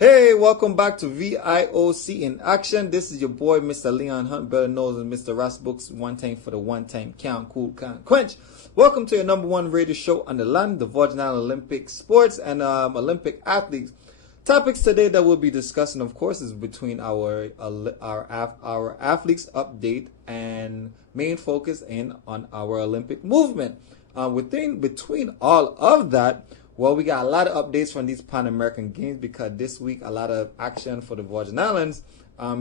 Hey, welcome back to VIOC in action. This is your boy, Mr. Leon Hunt, better known as Mr. Ras Books, one time for the one time count, cool, can't quench. Welcome to your number one radio show on the land, the Virgin Island Olympic sports and Olympic athletes. Topics today that we'll be discussing, of course, is between our athletes update and main focus in on our Olympic movement. Between all of that, well, we got a lot of updates from these Pan American Games because this week a lot of action for the Virgin Islands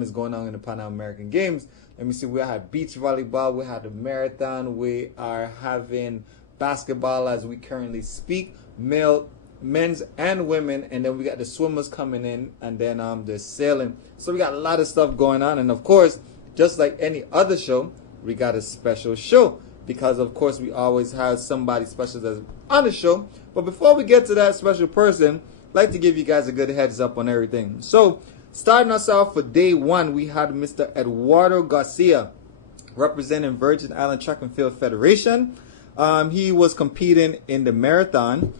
is going on in the Pan American Games. Let me see, we had beach volleyball, we had the marathon, we are having basketball as we currently speak, men's and women, and then we got the swimmers coming in, and then the sailing. So we got a lot of stuff going on, and of course, just like any other show, we got a special show because of course we always have somebody special that's on the show. But before we get to that special person, I'd like to give you guys a good heads up on everything. So starting us off for day one, we had Mr. Eduardo Garcia representing Virgin Island Track and Field Federation. He was competing in the marathon.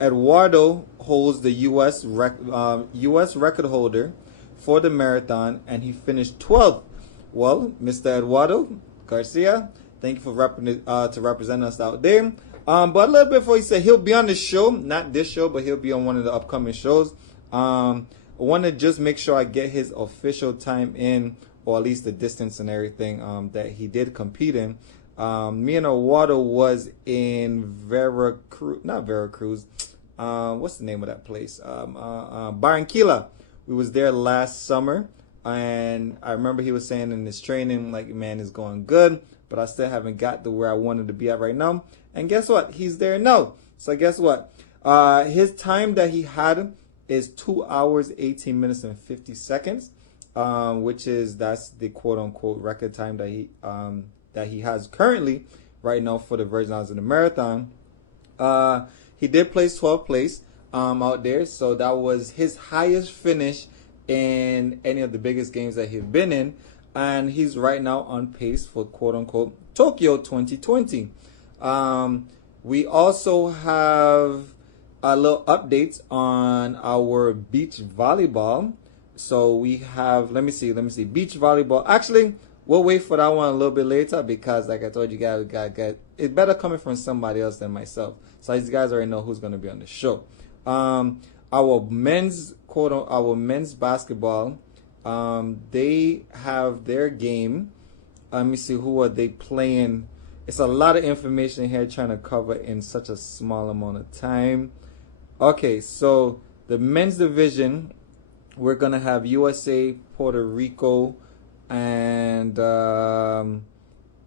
Eduardo holds the U.S. record holder for the marathon, and he finished 12th. Well, Mr. Eduardo Garcia, thank you for represent us out there. But a little bit before he said he'll be on the show, not this show, but he'll be on one of the upcoming shows. I want to just make sure I get his official time in, or at least the distance and everything that he did compete in. Me and Eduardo was in Veracruz. What's the name of that place? Barranquilla. We was there last summer, and I remember he was saying in his training, like, man, it's going good, but I still haven't got to where I wanted to be at right now. And guess what? He's there now. So guess what? His time that he had is 2 hours, 18 minutes, and 50 seconds, that's the quote unquote record time that he has currently right now for the Virgin Islands in the marathon. He did place 12th place out there, so that was his highest finish in any of the biggest games that he's been in, and he's right now on pace for quote unquote Tokyo 2020. We also have a little updates on our beach volleyball. So we have, let me see, beach volleyball. Actually, we'll wait for that one a little bit later because, like I told you guys, it's better coming from somebody else than myself. So these guys already know who's going to be on the show. Our men's basketball, they have their game. Let me see, who are they playing? It's a lot of information here trying to cover in such a small amount of time. Okay, so the men's division, we're going to have USA, Puerto Rico, and so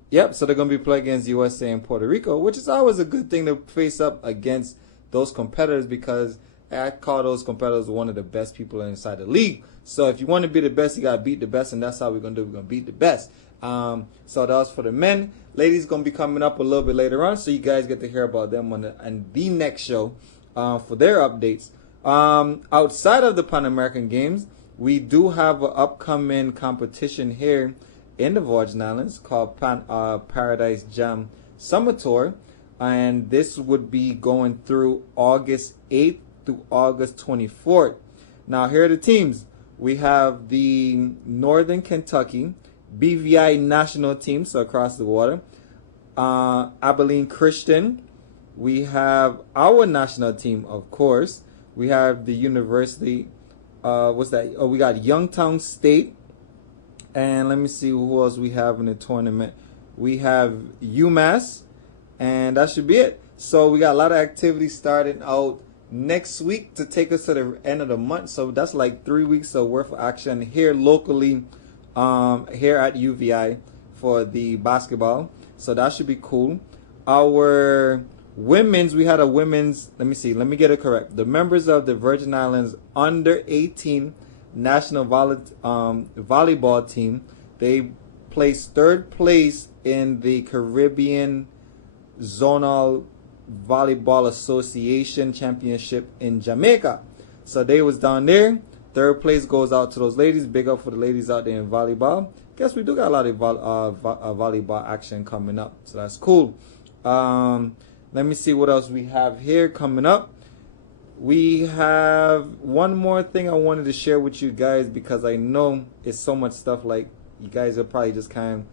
they're going to be playing against USA and Puerto Rico, which is always a good thing to face up against those competitors because I call those competitors one of the best people inside the league. So if you want to be the best, you got to beat the best, and that's how we're going to do. We're going to beat the best. So that was for the men. Ladies going to be coming up a little bit later on, so you guys get to hear about them on the next show for their updates. Outside of the Pan American Games, we do have an upcoming competition here in the Virgin Islands called Paradise Jam Summer Tour, and this would be going through August 8th through August 24th. Now, here are the teams. We have the Northern Kentucky BVI national team, so across the water. Abilene Christian. We have our national team, of course. We have the university. We got Youngstown State. And let me see who else we have in the tournament. We have UMass, and that should be it. So we got a lot of activity starting out next week to take us to the end of the month. So that's like 3 weeks of worth of action here locally, here at UVI for the basketball. So that should be cool. Our women's, we had a women's, let me get it correct. The members of the Virgin Islands under 18 national volleyball team, they placed third place in the Caribbean Zonal Volleyball Association Championship in Jamaica. So they was down there. Third place goes out to those ladies. Big up for the ladies out there in volleyball. Guess we do got a lot of volleyball action coming up, so that's cool. Let me see what else we have here coming up. We have one more thing I wanted to share with you guys because I know it's so much stuff like you guys will probably just kind of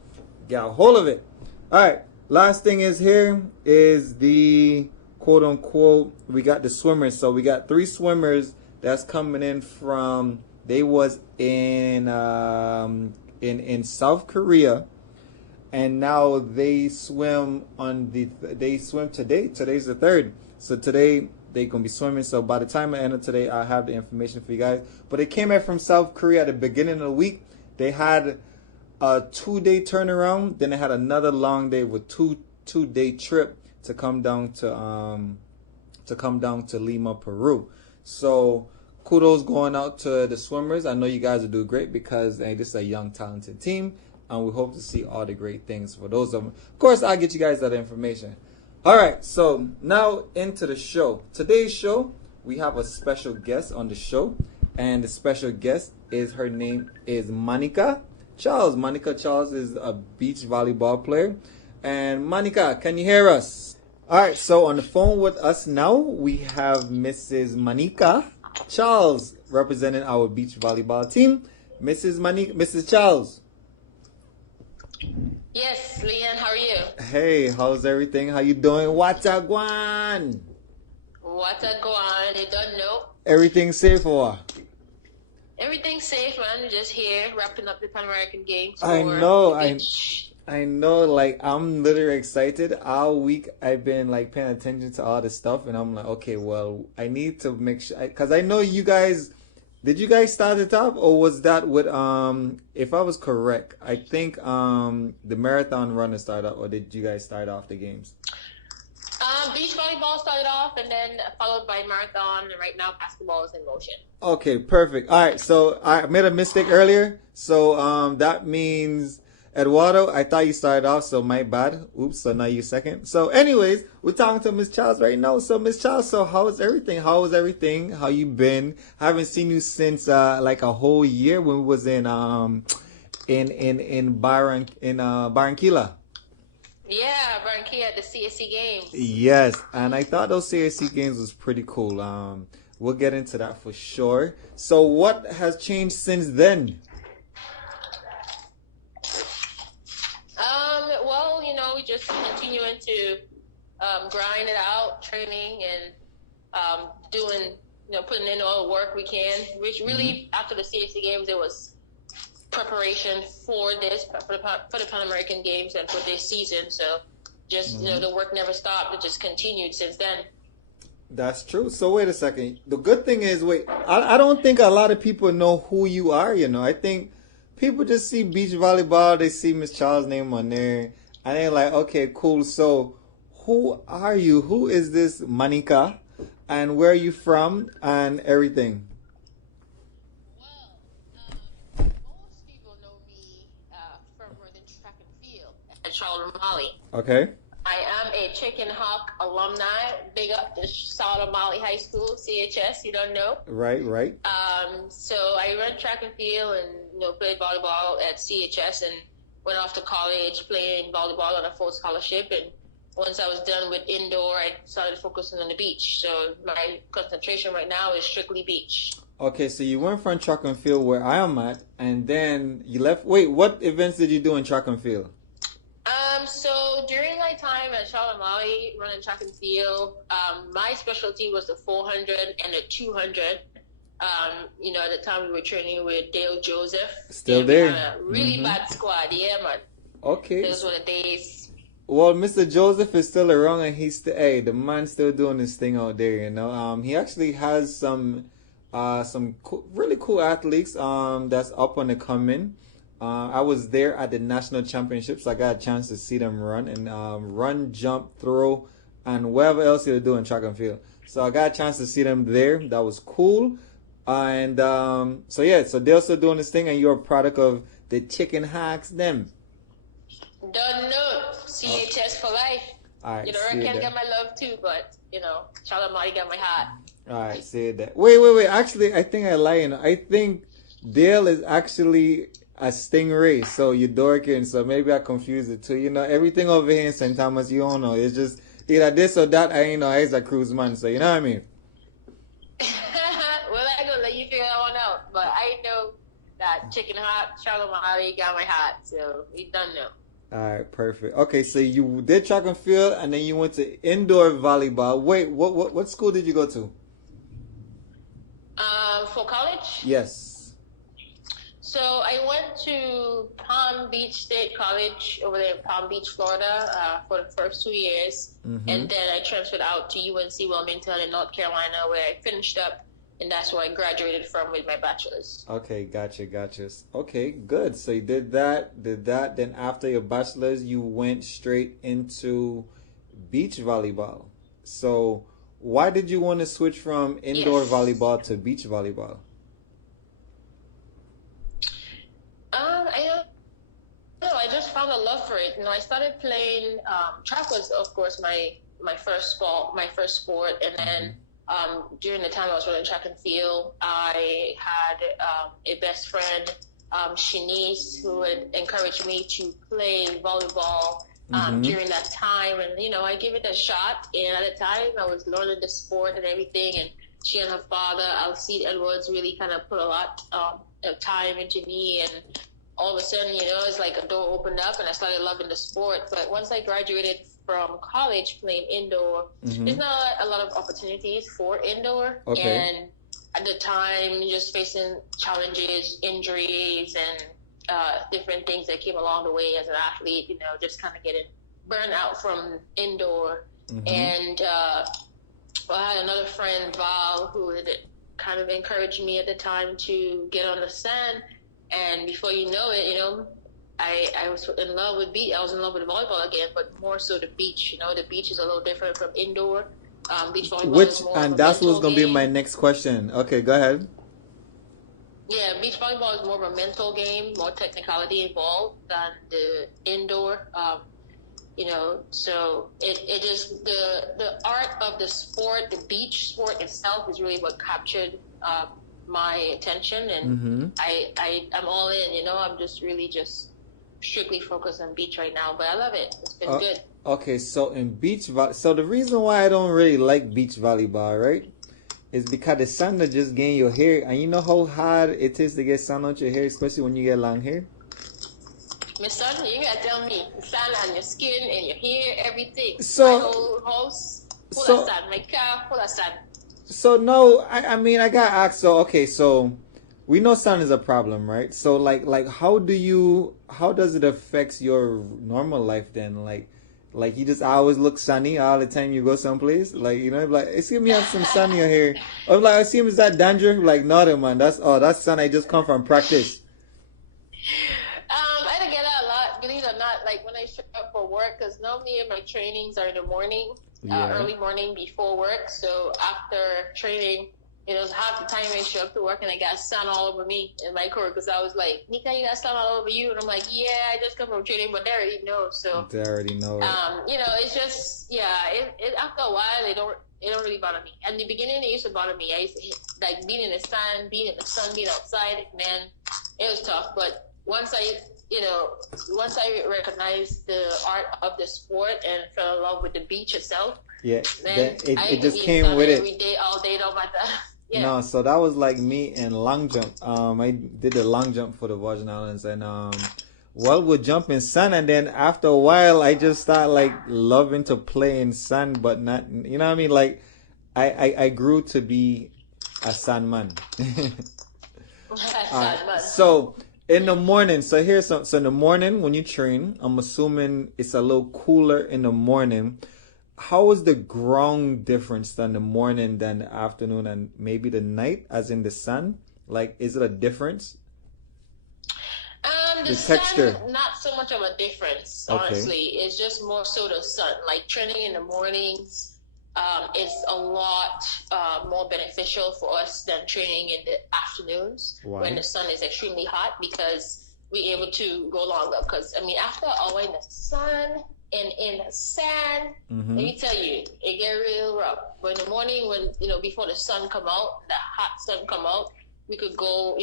get a hold of it. All right, last thing is here is the quote unquote we got the swimmers. So we got 3 swimmers that's coming in from they was in South Korea, and now they swim they swim today. Today's the 3rd. So today they're gonna be swimming. So by the time I end of today, I have the information for you guys. But they came back from South Korea at the beginning of the week. They had a 2-day turnaround. Then they had another long day with two-day trip to come down to Lima, Peru. So kudos going out to the swimmers. I know you guys will do great because this is a young, talented team, and we hope to see all the great things for those of them. Of course, I'll get you guys that information. All right, so now into the show. Today's show, we have a special guest on the show, and the special guest her name is Mannika Charles. Mannika Charles is a beach volleyball player. And Mannika, can you hear us? All right, so on the phone with us now, we have Mrs. Mannika Charles representing our beach volleyball team. Mrs. Charles. Yes, Leon, how are you? Hey, how's everything? How you doing? What's a guan? What a go on? You don't know? Everything safe or? Everything's safe, man. We're just here wrapping up the Pan American Games. I know, I know. Like I'm literally excited. All week I've been like paying attention to all this stuff, and I'm like, okay, well, I need to make sure because I know you guys. Did you guys start it up, or was that with if I was correct, I think the marathon runner started up, or did you guys start off the games? Beach volleyball started off, and then followed by marathon, and right now basketball is in motion. Okay, perfect. All right, so I made a mistake earlier, so that means Eduardo, I thought you started off, so my bad. Oops, so now you second. So anyways, we're talking to Miss Charles right now. So Miss Charles, so how is everything? How was everything? How you been? I haven't seen you since like a whole year when we was in Barranquilla. Yeah, Barranquilla at the CSC games. Yes, and I thought those CSC games was pretty cool. We'll get into that for sure. So what has changed since then? Well, you know, we just continuing to grind it out, training and doing, you know, putting in all the work we can. Which really, after the CSC games, it was preparation for the Pan American Games and for this season. So, just you know, the work never stopped. It just continued since then. That's true. So wait a second. The good thing is, I don't think a lot of people know who you are. You know, I think people just see beach volleyball. They see Miss Charles' name on there, and they're like, okay, cool. So who are you? Who is this Mannika? And where are you from? And everything. Well, most people know me from running track and field at Charlotte, Mali. Okay. I am a Chicken Hawk alumni. Big up to Charlotte Mali High School, CHS. You don't know. Right. So I ran track and field and played volleyball at CHS and went off to college playing volleyball on a full scholarship. And once I was done with indoor, I started focusing on the beach. So my concentration right now is strictly beach. Okay, so you went from track and field where I am at, and then you left. Wait, what events did you do in track and field? So during my time at Charlotte Mali running track and field, my specialty was the 400 and the 200. At the time we were training with Dale Joseph. Still there. A really bad squad, yeah, man. Okay. Those were the days. Well, Mr. Joseph is still around, and he's the man's still doing his thing out there. He actually has some really cool athletes that's up on the coming. I was there at the national championships. I got a chance to see them run and run, jump, throw, and whatever else they're doing track and field. So I got a chance to see them there. That was cool. And so they're still doing this thing, and you're a product of the Chicken Hawks, them. Don't know. CHS for life. All right, I can get my love too, but Charlotte Mali got my heart. All right, say that. Wait. Actually, I think I lie. I think Dale is actually a Stingray, so you're dorking, so maybe I confused it too. Everything over here in St. Thomas, you don't know. It's just either this or that. I ain't know. He's a cruise man, so you know what I mean? Well, I'm gonna let you figure that one out. But I know that chicken hot, Charlotte Mahali got my hat, so we done know. All right, perfect. Okay, so you did track and field, and then you went to indoor volleyball. Wait, what school did you go to? For college? Yes. So I went to Palm Beach State College over there in Palm Beach, Florida, for the first 2 years, Mm-hmm. and then I transferred out to UNC Wilmington in North Carolina, where I finished up, and that's where I graduated from with my bachelor's. Okay, gotcha. Okay, good. So you did that. Then after your bachelor's, you went straight into beach volleyball. So why did you want to switch from indoor Yes. volleyball to beach volleyball? I don't know. I just found a love for it. I started playing. Track was, of course, my first sport, and then during the time I was running track and field, I had a best friend, Shanice, who would encourage me to play volleyball Mm-hmm. during that time, and I gave it a shot. And at the time, I was learning the sport and everything, and she and her father, Alcide Edwards, really kind of put a lot of time into me, and all of a sudden, it's like a door opened up and I started loving the sport. But once I graduated from college playing indoor, Mm-hmm. there's not a lot of opportunities for indoor. Okay. And at the time, just facing challenges, injuries, and different things that came along the way as an athlete, just kind of getting burned out from indoor. Mm-hmm. And I had another friend, Val, who had kind of encouraged me at the time to get on the sand. And before you know it, I was in love with beach. I was in love with volleyball again, but more so the beach. The beach is a little different from indoor. Beach volleyball is more of a That's what's mental gonna be game. my next question. Okay, go ahead. Yeah, beach volleyball is more of a mental game, more technicality involved than the indoor. So it just the art of the sport, the beach sport itself, is really what captured my attention, and Mm-hmm. I'm all in. I'm just strictly focused on beach right now, but I love it. It's been good. Okay, so in so the reason why I don't really like beach volleyball, right, is because the sun that just get in your hair, and you know how hard it is to get sun on your hair, especially when you get long hair. Miss Son, you gotta tell me the sun on your skin and your hair, everything. So- my whole house full so- of sun, my car full of sun. So no, I mean I got asked. So okay, so we know sun is a problem, right? So like how does it affect your normal life then? Like you just always look sunny all the time you go someplace. Like like excuse me, have some sun in your hair. I'm like, I see him, is that dandruff? Like no, man, that's sun. I just come from practice. I don't get that a lot, believe it or not. Like when I show up for work, because normally my trainings are in the morning, Yeah. early morning before work. So after training, half the time I show up to work and I got sun all over me and my coworkers. Because I was like, Nika, you got sun all over you, and I'm like, yeah, I just come from training, but they already know. So They already know it. it's just It after a while it don't really bother me. At the beginning, it used to bother me. I used to like being in the sun, being outside. Man, it was tough. But once I recognized the art of the sport and fell in love with the beach itself, Yeah, then then I it just could be came sun with it. every day, all day, no matter. Yeah. No, so that was like me and long jump. I did the long jump for the Virgin Islands, and would jump in sun, and then after a while, I just started like loving to play in sun, but not, you know what I mean? Like, I grew to be a sun man. So in the morning, so in the morning when you train, I'm assuming it's a little cooler in the morning. How is the ground difference than the morning than the afternoon and maybe the night, as in the sun? Like, is it a difference? The texture. sun, not so much of a difference, Okay. honestly. It's just more so the sun. Like training in the mornings, it's a lot more beneficial for us than training in the afternoons. Why? When the sun is extremely hot, because we're able to go longer. Because after an hour in the sun and in the sand, Mm-hmm. let me tell you, it get real rough. But in the morning, when before the sun come out, the hot sun come out, we could go,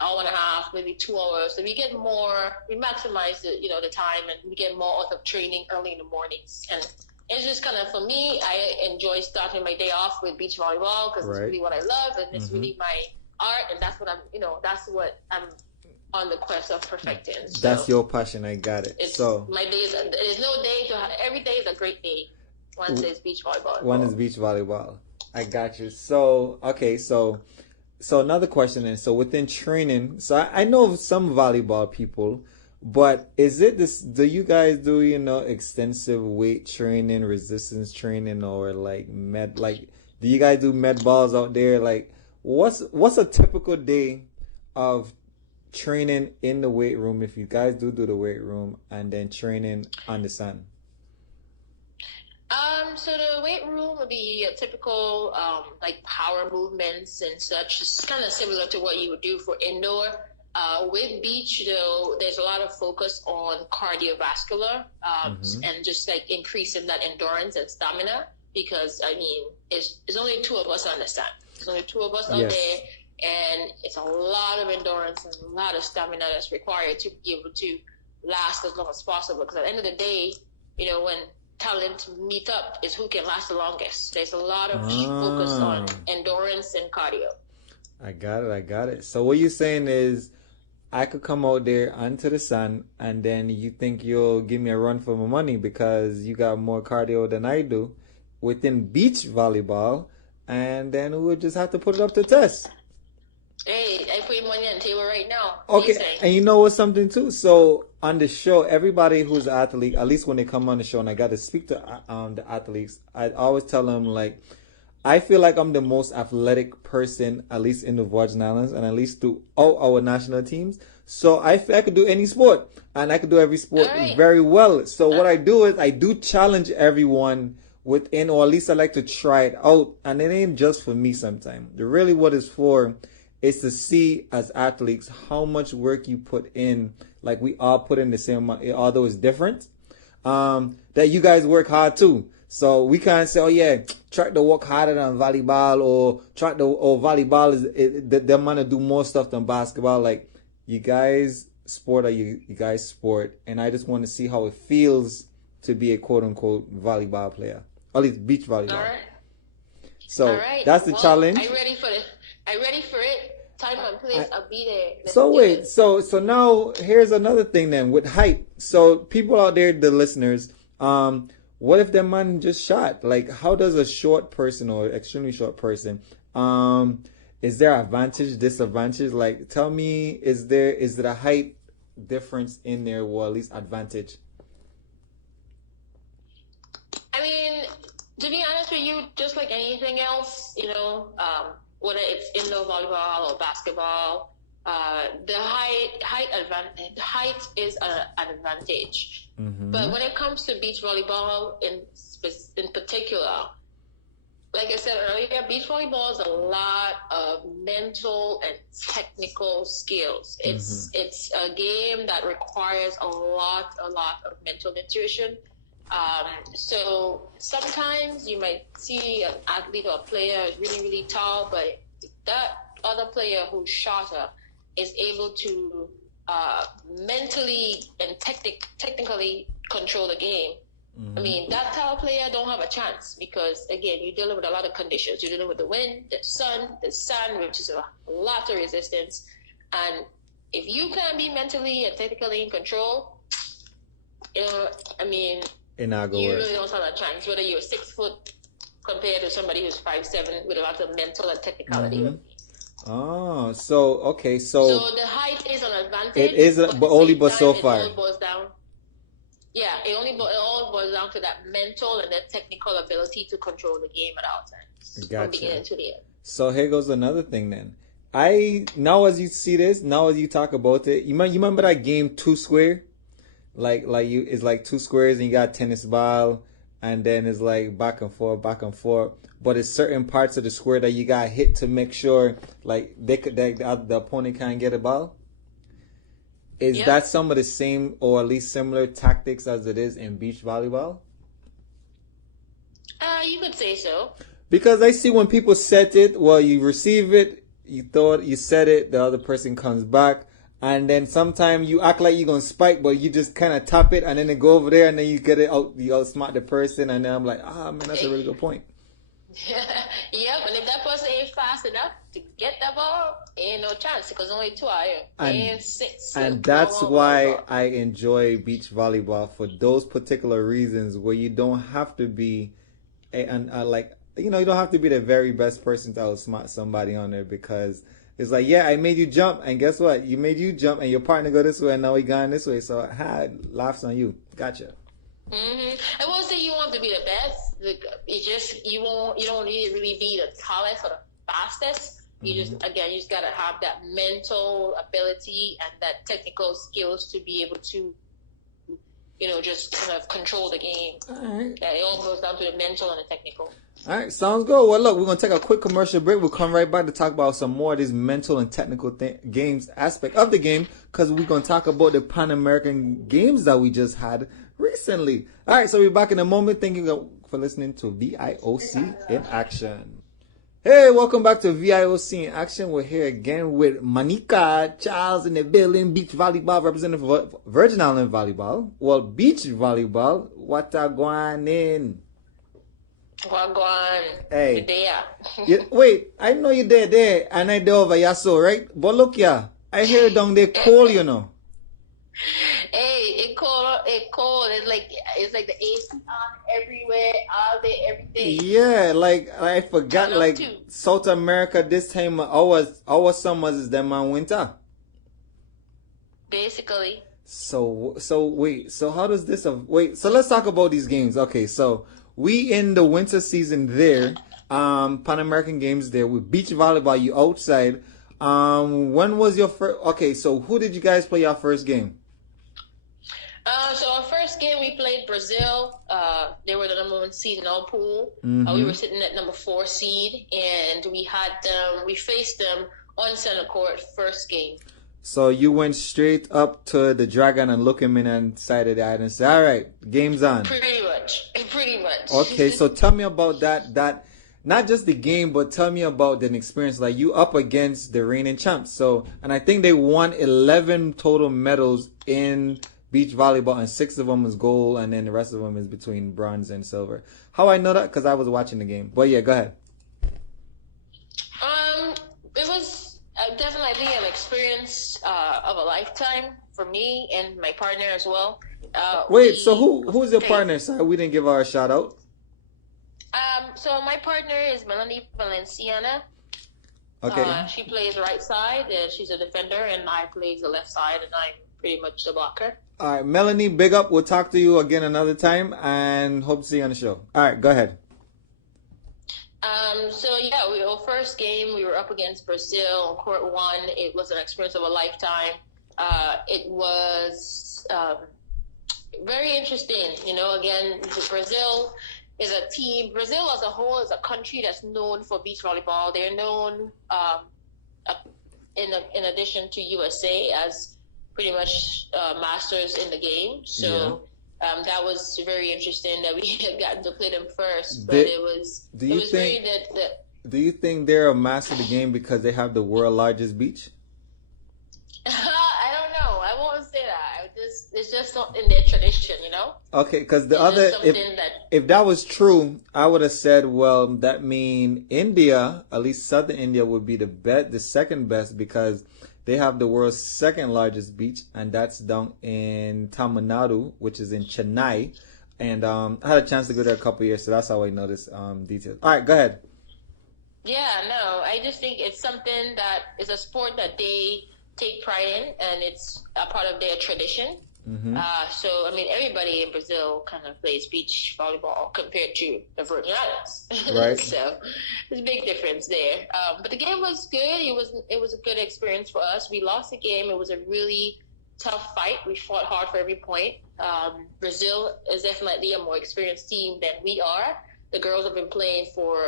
hour and a half, maybe 2 hours. So we maximize the time, and we get more out of training early in the mornings. And it's just kind of, for me, I enjoy starting my day off with beach volleyball because it's Right. really what I love and it's really my art, and that's what I'm on the quest of perfecting. So That's your passion. I got it. it's So my days. There's no day to have, every day is a great day once there's beach volleyball. one is beach volleyball. I got you. So okay, so another question then. So within training, so I know of some volleyball people, but is it this? Do you guys do extensive weight training, resistance training, or like do you guys do med balls out there? Like what's a typical day of training in the weight room if you guys do the weight room and then training on the sun? So the weight room would be a typical like power movements and such. It's kind of similar to what you would do for indoor. With beach, though, there's a lot of focus on cardiovascular and just like increasing that endurance and stamina. Because I mean, it's only two of us on the sun. There's only two of us out there, and it's a lot of endurance and a lot of stamina that's required to be able to last as long as possible. Because at the end of the day, when talent meet up is who can last the longest. There's a lot of focus on endurance and cardio. I got it. So what you're saying is I could come out there onto the sun and then you think you'll give me a run for my money because you got more cardio than I do within beach volleyball, and then we would just have to put it up to test. Hey, I put money on the table right now. Okay, and you know what's something too? So on the show, everybody who's an athlete, at least when they come on the show and I got to speak to the athletes, I always tell them, like, I feel like I'm the most athletic person, at least in the Virgin Islands, and at least through all our national teams. So I feel I could do any sport, and I could do every sport very well. So what I do is I do challenge everyone within, or at least I like to try it out. And it ain't just for me sometimes. Really what it's for is to see as athletes how much work you put in. Like we all put in the same amount, although it's different. That you guys work hard too. So we can't say, oh yeah, try to work harder than volleyball, or volleyball is they're gonna do more stuff than basketball. Like you guys sport are you guys sport, and I just want to see how it feels to be a quote unquote volleyball player, at least beach volleyball. All right. So that's the challenge. I'm ready for it. Time and place, I'll be there. So wait, so now here's another thing then with height. So people out there, the listeners, what if that man just shot? Like, how does a short person or extremely short person, is there advantage, disadvantage? Like, tell me, is there a height difference in there, or at least advantage? I mean, to be honest with you, just like anything else, whether it's indoor volleyball or basketball, the height is an advantage. But when it comes to beach volleyball in particular, like I said earlier, beach volleyball is a lot of mental and technical skills. It's a game that requires a lot of mental intuition. So sometimes you might see an athlete or a player is really, really tall, but that other player who's shorter is able to mentally and technically control the game. I mean, that tall player don't have a chance because, again, you're dealing with a lot of conditions. You're dealing with the wind, the sun, which is a lot of resistance. And if you can't be mentally and technically in control, I mean, you really don't have a chance, whether you're 6 foot compared to somebody who's 5'7" with a lot of mental and technicality. Oh, so okay, so the height is an advantage. It is, but only so far. It all boils down. Yeah, it all boils down to that mental and that technical ability to control the game at all times, from beginning to the end. So here goes another thing then. Now as you see this, now as you talk about it, you remember that game 2 Square? It's like 2 squares and you got tennis ball, and then it's like back and forth, but it's certain parts of the square that you got hit to make sure like the opponent can't get a ball. Is that some of the same or at least similar tactics as it is in beach volleyball? You could say so. Because I see when people set it, well, you receive it, you throw it, you set it, the other person comes back, and then sometimes you act like you're gonna spike, but you just kind of tap it, and then it go over there, and then you get it out, you outsmart the person, and then I'm like, man, that's a really good point. Yep, and if that person ain't fast enough to get that ball, ain't no chance because only two are here. And, six. and that's why I enjoy beach volleyball for those particular reasons where you don't have to be, like, you don't have to be the very best person to outsmart somebody on there, because it's like, yeah, I made you jump, and guess what? You made you jump, and your partner go this way, and now he gone this way. So, laughs on you. Gotcha. I won't say you want to be the best. You don't need to really be the tallest or the fastest. You just gotta have that mental ability and that technical skills to be able to, just kind of control the game. All right. Yeah, it all goes down to the mental and the technical. All right, sounds good. Well, look, we're going to take a quick commercial break. We'll come right back to talk about some more of this mental and technical games aspect of the game, because we're going to talk about the Pan American Games that we just had recently. All right, so we're back in a moment. Thank you for listening to VIOC in Action. Hey, welcome back to VIOC in Action. We're here again with Mannika, Charles in the building, beach volleyball, representing Virgin Island volleyball. Well, beach volleyball. What a going in? Wagwan. Hey. There. Wait, I know you're there, and I there over here, so, right? But look, I hear down there cold, Hey, it's cold. It's like the AC on everywhere, all day, every day. Yeah, like I forgot, like South America this time our summers is them on winter. Basically. So wait, so how does this so let's talk about these games. Okay, so we in the winter season there, Pan American Games there with beach volleyball, you outside. When was your first? Okay, so who did you guys play your first game? So our first game we played Brazil. They were the number 1 seed in our pool. We were sitting at number 4 seed, and we faced them on center court first game. So you went straight up to the Dragon and look him in and side of the eye and say, all right, game's on. Pretty much. Okay, so tell me about that, not just the game, but tell me about the experience. Like, you up against the reigning champs. So, and I think they won 11 total medals in beach volleyball, and 6 of them is gold, and then the rest of them is between bronze and silver. How I know that? Because I was watching the game. But yeah, go ahead. It was definitely an experience of a lifetime for me and my partner as well. So who's your partner? Sorry, we didn't give her a shout out. So my partner is Melanie Valenciana. Okay. She plays right side, and she's a defender, and I play the left side, and I'm pretty much the blocker. All right, Melanie, big up. We'll talk to you again another time, and hope to see you on the show. All right, go ahead. So yeah, our first game we were up against Brazil on court 1. It was an experience of a lifetime. It was very interesting. Again, Brazil is a team. Brazil as a whole is a country that's known for beach volleyball. They're known, in addition to USA, as pretty much masters in the game. So that was very interesting that we had gotten to play them first. But it was very that. Do you think they're a master of the game because they have the world's largest beach? I don't know. I won't say that. It's just in their tradition, Okay, because if that was true, I would have said, well, that mean India, at least Southern India, would be the second best, because they have the world's second largest beach, and that's down in Tamil Nadu, which is in Chennai. And I had a chance to go there a couple years, so that's how I know this details. All right, go ahead. Yeah, no, I just think it's something that is a sport that they take pride in, and it's a part of their tradition. So, I mean, everybody in Brazil kind of plays beach volleyball compared to the Virgin Islands. Right. So, there's a big difference there. But the game was good. It was a good experience for us. We lost the game. It was a really tough fight. We fought hard for every point. Brazil is definitely a more experienced team than we are. The girls have been playing for,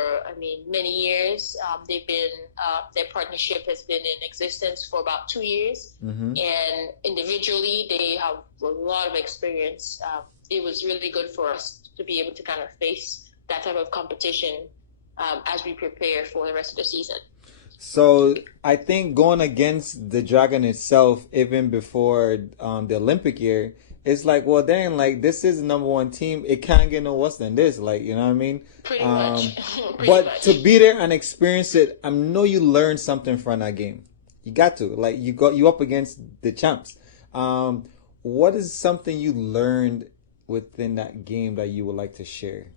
many years. They've been, their partnership has been in existence for about 2 years. And individually, they have a lot of experience. It was really good for us to be able to kind of face that type of competition as we prepare for the rest of the season. So I think going against the Dragon itself, even before the Olympic year, it's like, well, dang, like this is the number one team. It can't get no worse than this. Like, you know what I mean? Pretty much. Pretty But to much. be there and experience it, I know you learned something from that game. You got to. Like, you up against the champs. What is something you learned within that game that you would like to share?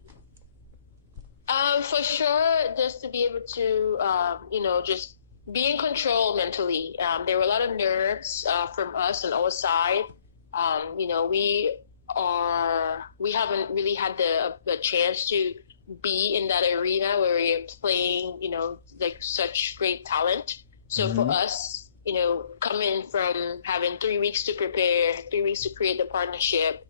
For sure, just to be able to, just be in control mentally. There were a lot of nerves from us on our side. We haven't really had the chance to be in that arena where we're playing, like such great talent. So for us, coming from having 3 weeks to prepare, 3 weeks to create the partnership,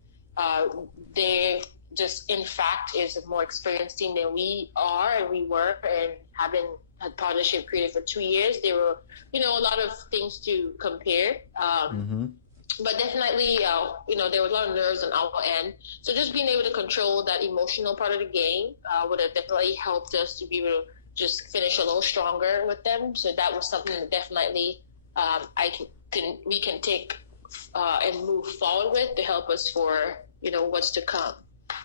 they just in fact is a more experienced team than we are and we were, and having a partnership created for 2 years, there were a lot of things to compare, but definitely there was a lot of nerves on our end, so just being able to control that emotional part of the game would have definitely helped us to be able to just finish a little stronger with them. So that was something that definitely we can take and move forward with to help us for what's to come.